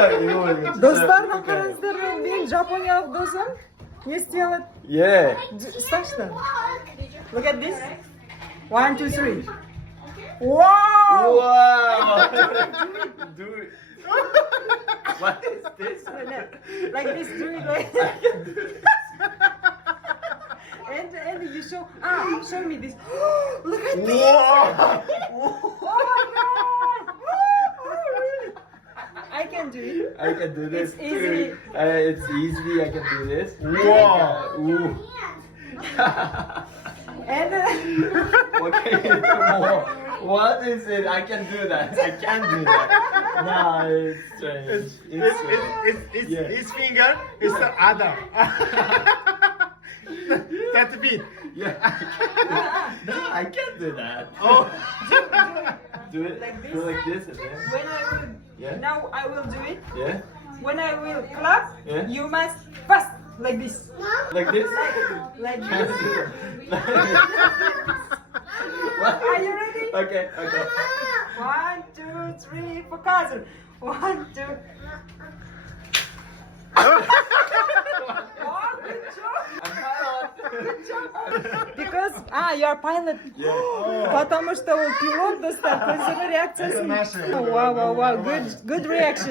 Достарына қараңыздар, мен жапониялық досым не істей алады? Yeah. Ұстаңызшы. Look at this. 1, 2, 3. Wow! Wow. Do it. What is this? Like this, do it like and you show show me this. Look at this. Wow. Oh my god. Oh, really? I can do it. I can do this. It's easy. It's easy. I can do this. Wow. Ooh. And What can you do more? What is it? I can do that. I can do that. No, it's strange. His finger is the other. That's a bit. Yeah. I can do that. Oh. Do it Like this? Do like this and then. when I will Yeah. now I will do it. Yeah. When I will clap, Yeah. you must fast like this. Like this. Like Can't this. do it. What? Are you ready? Okay. Okay. 1, 2, 3 for cousin. 1, 2. Oh, good job. I'm pilot. Good job. Because you are pilot. Yeah. Потому что он пилот, достал, реакция. Это наши. Wow, good reaction.